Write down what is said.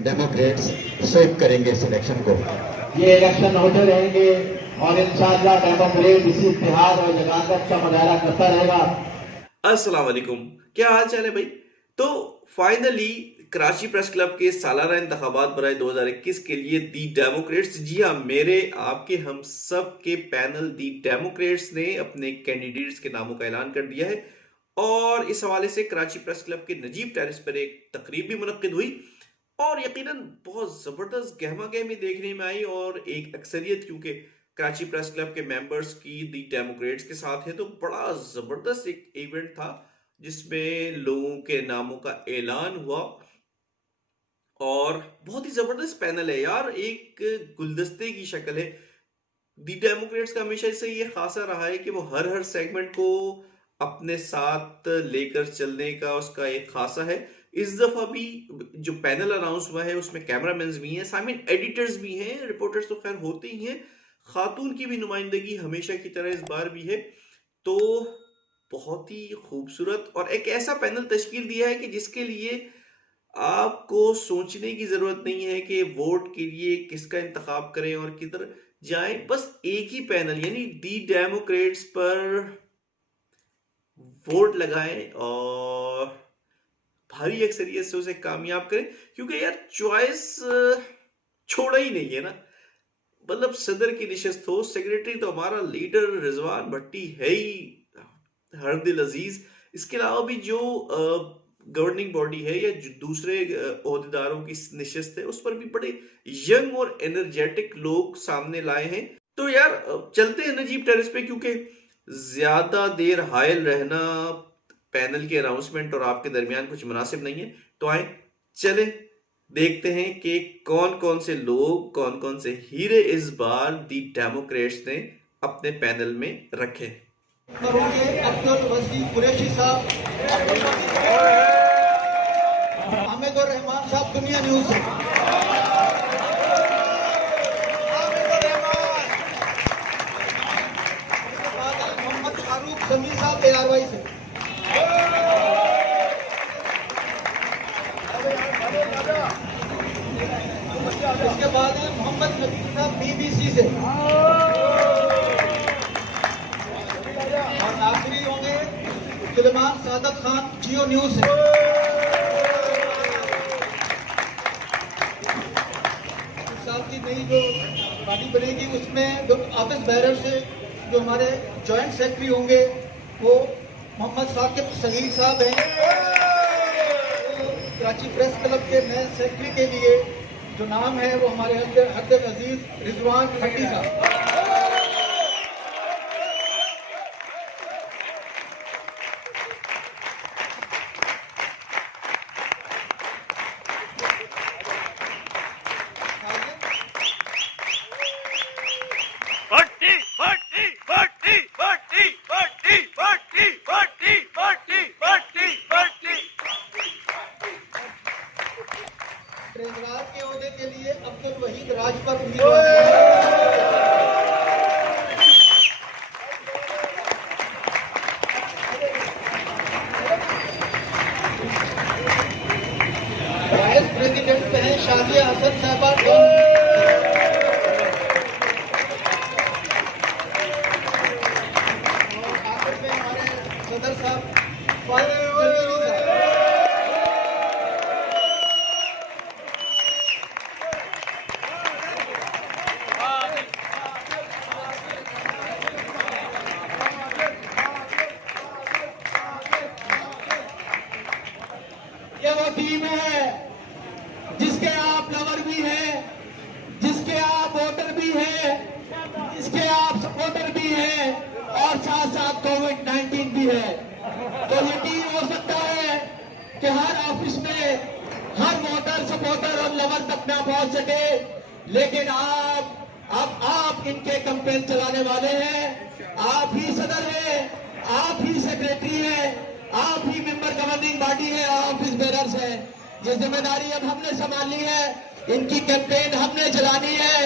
Democrats SVEEP करेंगे इस election को। ये इलेक्शन होते रहेंगे और इंशाअल्लाह डेमोक्रेट इसी इत्तेहाद और जगादत का मुजाहरा करता रहेगा। अस्सलाम वालेकुम, क्या हाल चाल है भाई। तो फाइनली कराची प्रेस क्लब के सालाना इंतखाबात बराए 2021 के लिए दी डेमोक्रेट्स, जी हाँ, मेरे आपके हम सब के पैनल दी डेमोक्रेट्स ने अपने कैंडिडेट्स के नामों का ऐलान कर दिया है। और इस हवाले से कराची प्रेस क्लब के नजीब टेरेस पर एक तकरीब भी मुनक्किद हुई और यकीनन बहुत जबरदस्त गहमा गहमी देखने में आई। और एक अक्सरियत क्योंकि कराची प्रेस क्लब के मेंबर्स की दी डेमोक्रेट्स के साथ है, तो बड़ा जबरदस्त एक इवेंट था जिसमें लोगों के नामों का ऐलान हुआ। और बहुत ही जबरदस्त पैनल है यार, एक गुलदस्ते की शक्ल है। दी डेमोक्रेट्स का हमेशा से ये खासा रहा है कि वो हर सेगमेंट को अपने साथ लेकर चलने का उसका एक खासा है। इस दफा भी जो पैनल अनाउंस हुआ है उसमें कैमरामैन भी हैं, साइमन एडिटर्स भी हैं, रिपोर्टर्स तो खैर होते ही हैं, खातून की भी नुमाइंदगी हमेशा की तरह इस बार भी है। तो बहुत ही खूबसूरत और एक ऐसा पैनल तश्कील दिया है कि जिसके लिए आपको सोचने की जरूरत नहीं है कि वोट के लिए किसका इंतखाब करें और किधर जाएं। बस एक ही पैनल यानी दी डेमोक्रेट्स पर वोट लगाएं और भारी अक्सरियत से उसे कामयाब करें, क्योंकि यार चॉइस छोड़ा ही नहीं है ना। मतलब सदर की निशस्त हो, सेक्रेटरी तो हमारा लीडर रिजवान भट्टी है ही, हर दिल अजीज। इसके अलावा भी जो गवर्निंग बॉडी है या जो दूसरे ओहदेदारों की निशस्त है उस पर भी बड़े यंग और एनर्जेटिक लोग सामने लाए हैं। तो यार चलते हैं नजीब टेरेस पे, क्योंकि ज्यादा देर हायल रहना पैनल के अनाउंसमेंट और आपके दरमियान कुछ मुनासिब नहीं है। तो आए चले देखते हैं कि कौन कौन से लोग, कौन कौन से हीरे इस बार दी डेमोक्रेट्स ने अपने पैनल में रखे। अब्दुल वसी कुरैशी साहब, हामिद और रहमान साहब दुनिया न्यूज से, मोहम्मद फारूक जमीर साहब ARY से, इसके बाद है मोहम्मद नबी साहब BBC से, और आखिरी होंगे सुलेमान सादत खान जियो न्यूज से। इस साल की नई जो पार्टी बनेगी उसमें ऑफिस बैरर से जो हमारे जॉइंट सेक्रेटरी होंगे वो मोहम्मद साकिब सगीर साहब हैं। तो कराची प्रेस क्लब के नए सेक्रेटरी के लिए जो नाम है वो हमारे हद अजीज रिजवान भट्टी साहब। ट्रेजरार के ओहदे के लिए अब्दुल वहीद राजपत उम्मीदवार वाइस प्रेसिडेंट हैं शाजिया हसन साहबा। और आखिर में हमारे सदर साहब ये वो टीम है जिसके आप लवर भी हैं, जिसके आप वोटर भी हैं, जिसके आप सपोर्टर भी हैं और साथ साथ कोविड-19 भी है। तो यकीन हो सकता है कि हर ऑफिस में हर वोटर, सपोर्टर और लवर तक ना पहुंच सके, लेकिन आप इनके कैंपेन चलाने वाले हैं। आप ही सदर हैं, आप ही सेक्रेटरी हैं, आप ही मेंबर गवर्निंग बॉडी है, ऑफिस बेरर्स है। ये जिम्मेदारी अब हमने संभालनी है, इनकी कैंपेन हमने चलानी है।